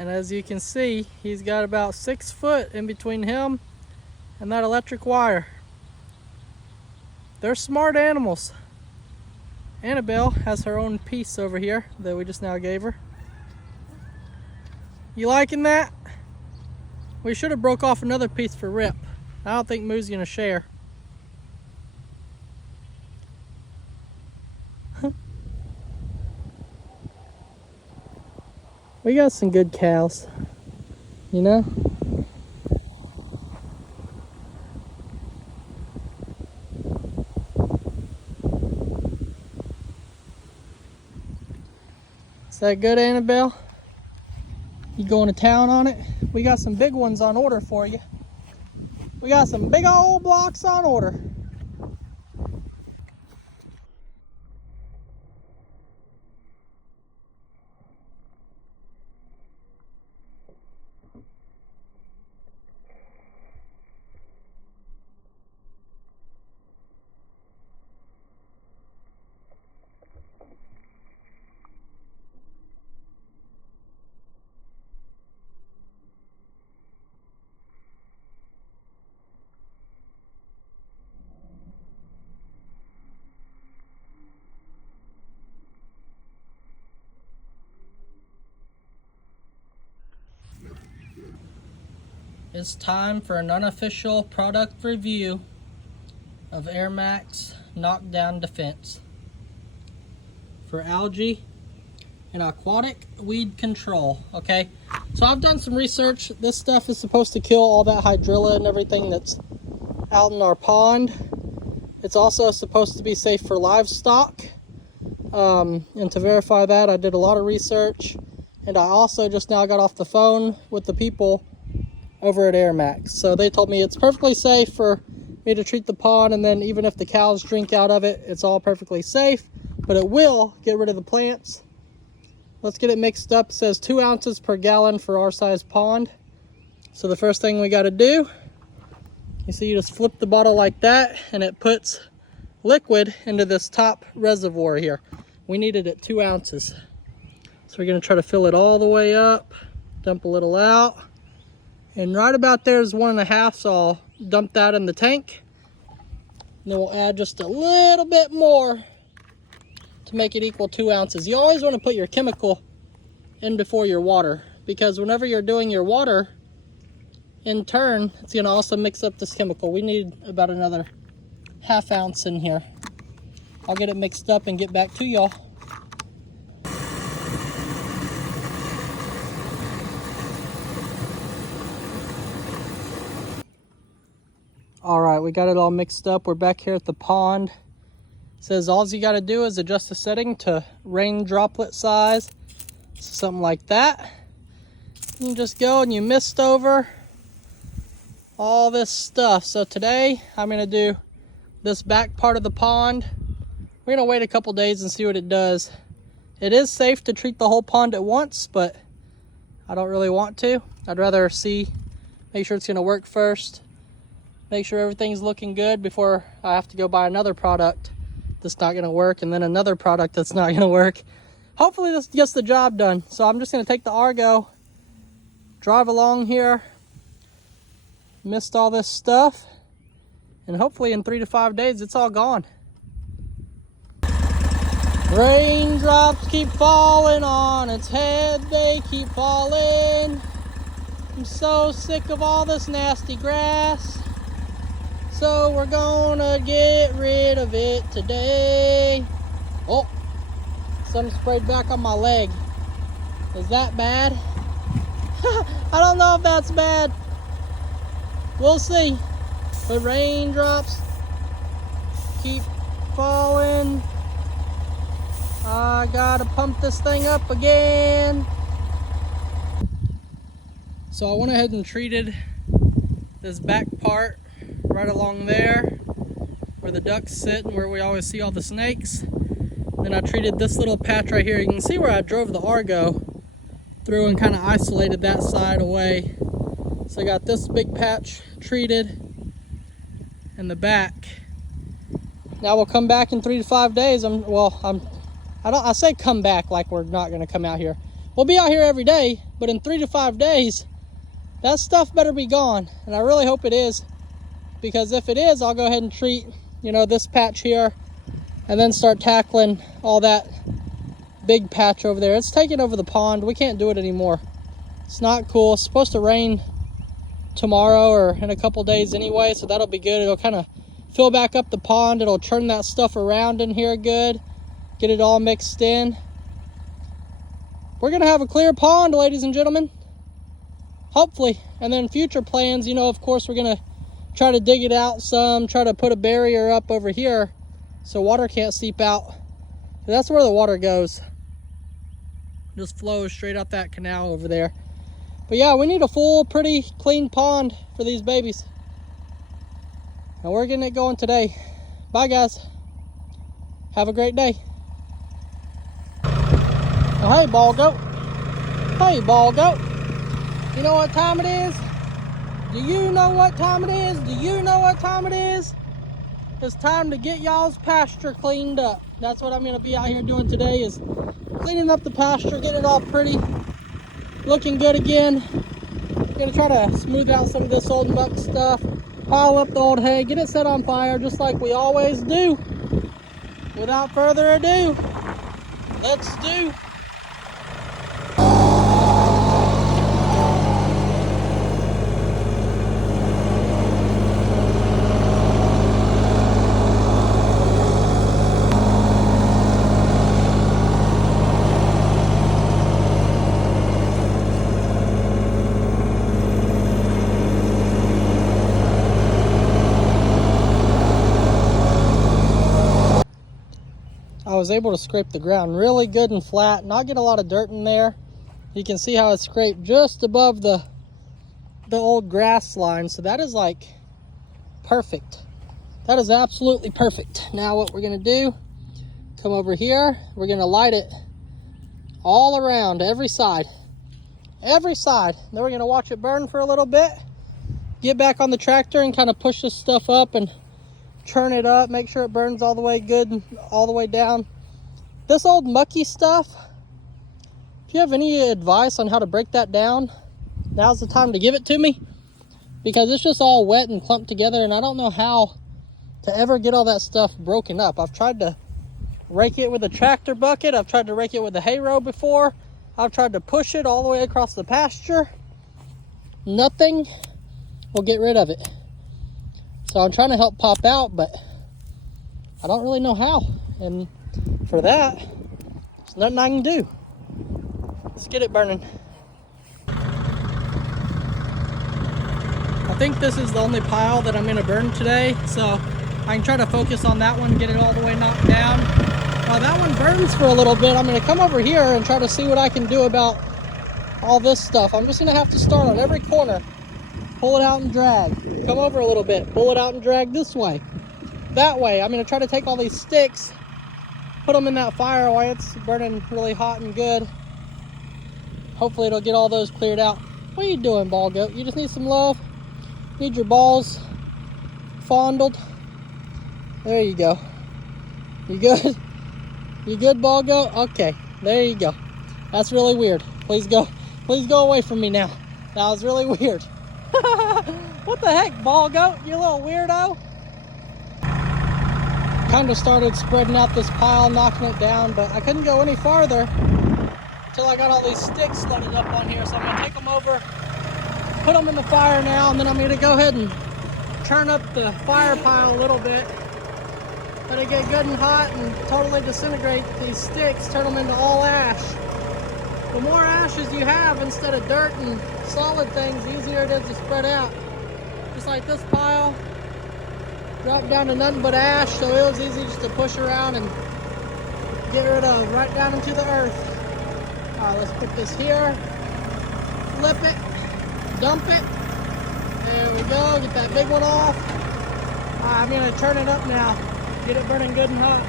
And as you can see, he's got about 6 foot in between him and that electric wire. They're smart animals. Annabelle has her own piece over here that we just now gave her. You liking that? We should have broke off another piece for Rip. I don't think Moo's gonna share. We got some good cows, you know? Is that good, Annabelle? You going to town on it? We got some big ones on order for you. We got some big old blocks on order. It's time for an unofficial product review of Air Max Knockdown Defense for algae and aquatic weed control. Okay, so I've done some research. This stuff is supposed to kill all that hydrilla and everything that's out in our pond. It's also supposed to be safe for livestock. And to verify that, I did a lot of research, and I also just now got off the phone with the people over at Air Max. So they told me it's perfectly safe for me to treat the pond, and then even if the cows drink out of it, it's all perfectly safe, but it will get rid of the plants. Let's get it mixed up. It says 2 ounces per gallon for our size pond. So the first thing we got to do, you see, you just flip the bottle like that, and it puts liquid into this top reservoir here. We need it at 2 ounces. So we're going to try to fill it all the way up, dump a little out. And right about there is 1.5, so I'll dump that in the tank. And then we'll add just a little bit more to make it equal 2 ounces. You always want to put your chemical in before your water, because whenever you're doing your water, in turn, it's going to also mix up this chemical. We need about another 1/2 ounce in here. I'll get it mixed up and get back to y'all. All right, we got it all mixed up. We're back here at the pond. It says all you got to do is adjust the setting to rain droplet size, so something like that. You just go and you mist over all this stuff. So today I'm going to do this back part of the pond. We're going to wait a couple days and see what it does. It is safe to treat the whole pond at once, but I don't really want to. I'd rather make sure it's going to work first. Make sure everything's looking good before I have to go buy another product that's not going to work, and then another product that's not going to work. Hopefully this gets the job done. So I'm just going to take the Argo, drive along here, mist all this stuff, and hopefully in 3 to 5 days it's all gone. Raindrops keep falling on its head, they keep falling. I'm so sick of all this nasty grass. So we're gonna get rid of it today. Oh, something sprayed back on my leg. Is that bad? I don't know if that's bad. We'll see. The raindrops keep falling. I gotta pump this thing up again. So I went ahead and treated this back part right along there where the ducks sit and where we always see all the snakes. Then I treated this little patch right here. You can see where I drove the Argo through and kind of isolated that side away. So I got this big patch treated in the back. Now we'll come back in 3 to 5 days. I'm I say come back like we're not going to come out here. We'll be out here every day, but in 3 to 5 days, that stuff better be gone. And I really hope it is, because if it is, I'll go ahead and treat, you know, this patch here and then start tackling all that big patch over there. It's taking over the pond. We can't do it anymore. It's not cool. It's supposed to rain tomorrow or in a couple days anyway, so that'll be good. It'll kind of fill back up the pond. It'll turn that stuff around in here good, get it all mixed in. We're gonna have a clear pond, ladies and gentlemen, hopefully. And then future plans, you know, of course, we're gonna try to dig it out some, try to put a barrier up over here so water can't seep out. That's where the water goes. Just flows straight out that canal over there. But yeah, we need a full, pretty clean pond for these babies. And we're getting it going today. Bye, guys. Have a great day. Oh, hey, ball goat. Hey, ball goat. You know what time it is? Do you know what time it is? Do you know what time it is? It's time to get y'all's pasture cleaned up. That's what I'm going to be out here doing today, is cleaning up the pasture, getting it all pretty, looking good again. Gonna try to smooth out some of this old muck stuff, pile up the old hay, get it set on fire just like we always do. Without further ado, let's do. I was able to scrape the ground really good and flat, not get a lot of dirt in there. You can see how it's scraped just above the old grass line. So that is like perfect. That is absolutely perfect. Now what we're gonna do, come over here, we're gonna light it all around, every side. Every side. Then we're gonna watch it burn for a little bit, get back on the tractor and kind of push this stuff up and churn it up, make sure it burns all the way good and all the way down. This old mucky stuff, if you have any advice on how to break that down, now's the time to give it to me, because it's just all wet and clumped together and I don't know how to ever get all that stuff broken up. I've tried to rake it with a tractor bucket, I've tried to rake it with a hay row before, I've tried to push it all the way across the pasture. Nothing will get rid of it. So I'm trying to help pop out, but I don't really know how. And for that, there's nothing I can do. Let's get it burning. I think this is the only pile that I'm gonna burn today, so I can try to focus on that one, get it all the way knocked down. While that one burns for a little bit, I'm gonna come over here and try to see what I can do about all this stuff. I'm just gonna have to start on every corner. Pull it out and drag. Come over a little bit. Pull it out and drag this way. That way. I'm going to try to take all these sticks, put them in that fire while it's burning really hot and good. Hopefully it'll get all those cleared out. What are you doing, ball goat? You just need some love? Need your balls fondled? There you go. You good? You good, ball goat? Okay. There you go. That's really weird. Please go away from me now. That was really weird. What the heck, ball goat? You little weirdo. Kind of started spreading out this pile, knocking it down, but I couldn't go any farther until I got all these sticks loaded up on here. So I'm gonna take them over, put them in the fire now, and then I'm gonna go ahead and turn up the fire pile a little bit. Let it get good and hot and totally disintegrate these sticks, turn them into all ash. The more ashes you have instead of dirt and solid things, the easier it is to spread out. Just like this pile, dropped down to nothing but ash, so it was easy just to push around and get rid of right down into the earth. All right, let's put this here, flip it, dump it. There we go, get that big one off. All right, I'm gonna turn it up now, get it burning good and hot.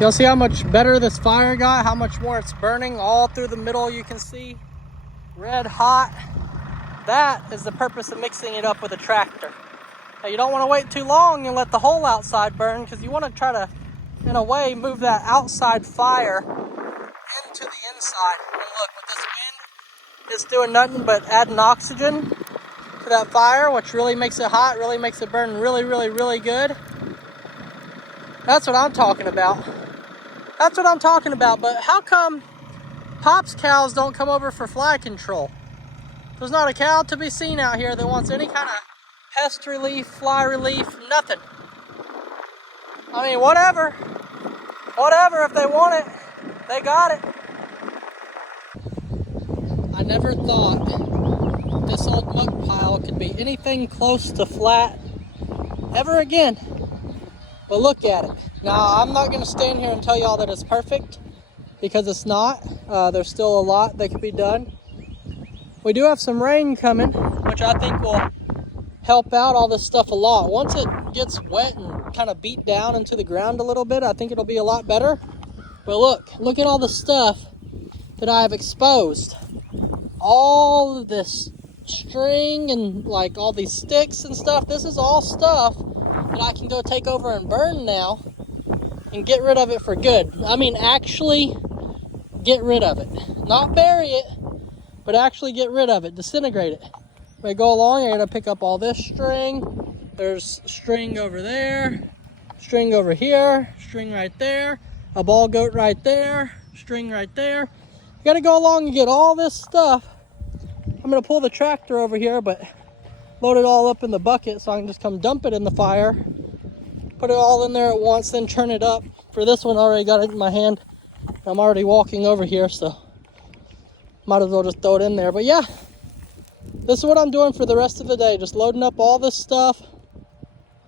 You'll see how much better this fire got, how much more it's burning all through the middle. You can see red hot. That is the purpose of mixing it up with a tractor. Now you don't want to wait too long and let the whole outside burn, because you want to try to, in a way, move that outside fire into the inside. And look, with this wind, it's doing nothing but adding oxygen to that fire, which really makes it hot, really makes it burn really, really, really good. That's what I'm talking about. That's what I'm talking about. But how come Pop's cows don't come over for fly control? There's not a cow to be seen out here that wants any kind of pest relief, fly relief, nothing. I mean, whatever, if they want it, they got it. I never thought this old muck pile could be anything close to flat ever again. But look at it. Now, I'm not going to stand here and tell y'all that it's perfect, because it's not. There's still a lot that could be done. We do have some rain coming, which I think will help out all this stuff a lot. Once it gets wet and kind of beat down into the ground a little bit, I think it'll be a lot better. But look at all the stuff that I have exposed. All of this string and like all these sticks and stuff. This is all stuff that I can go take over and burn now and get rid of it for good. I mean, actually get rid of it. Not bury it, but actually get rid of it, disintegrate it. If I go along, I'm gonna pick up all this string. There's string over there, string over here, string right there, a ball goat right there, string right there. You gotta go along and get all this stuff. I'm gonna pull the tractor over here, but load it all up in the bucket so I can just come dump it in the fire. Put it all in there at once, then churn it up. For this one, I already got it in my hand. I'm already walking over here, so might as well just throw it in there. But yeah, this is what I'm doing for the rest of the day. Just loading up all this stuff,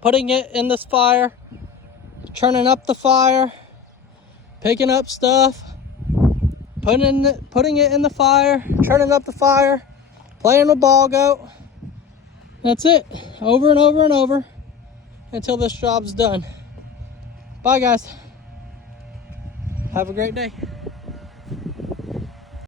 putting it in this fire, churning up the fire, picking up stuff, putting it in the fire, churning up the fire, playing with ball goat. That's it, over and over and over until this job's done. Bye guys. Have a great day.